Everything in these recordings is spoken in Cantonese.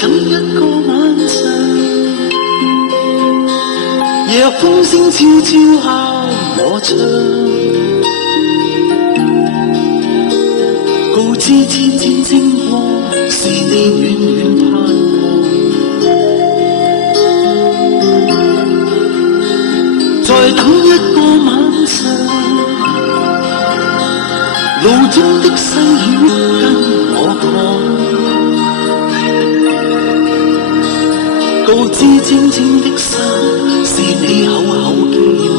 等一個晚上，夜風聲悄悄敲我窗，告知天天星光是你遠遠盼望，再等一個晚上，路中的細雨跟我講，告知青青的山是你厚厚寄望，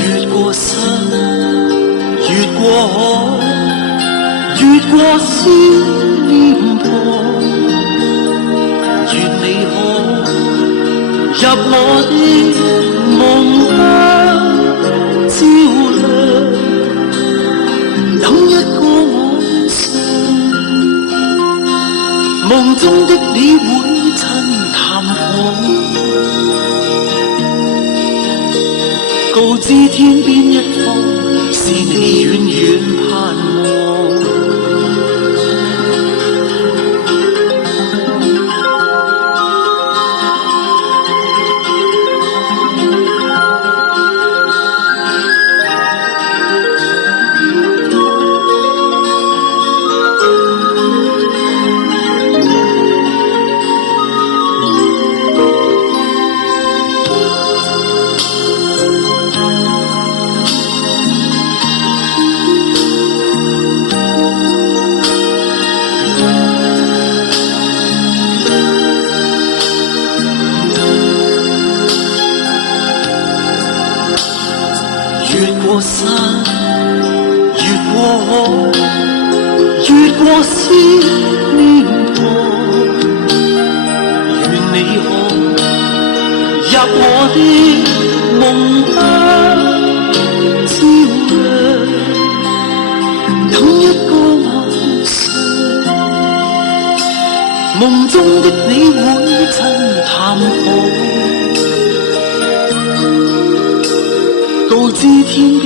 越過山，越過海，越過思念旁，願你可入我的夢間照亮，等一個晚上，夢中的你會趁探訪，告知天邊一方是你遠遠盼望。越過山，越過海，越過思念旁，願你可入我的夢間照亮，等一個晚上，夢中的你會趁探訪，告知天邊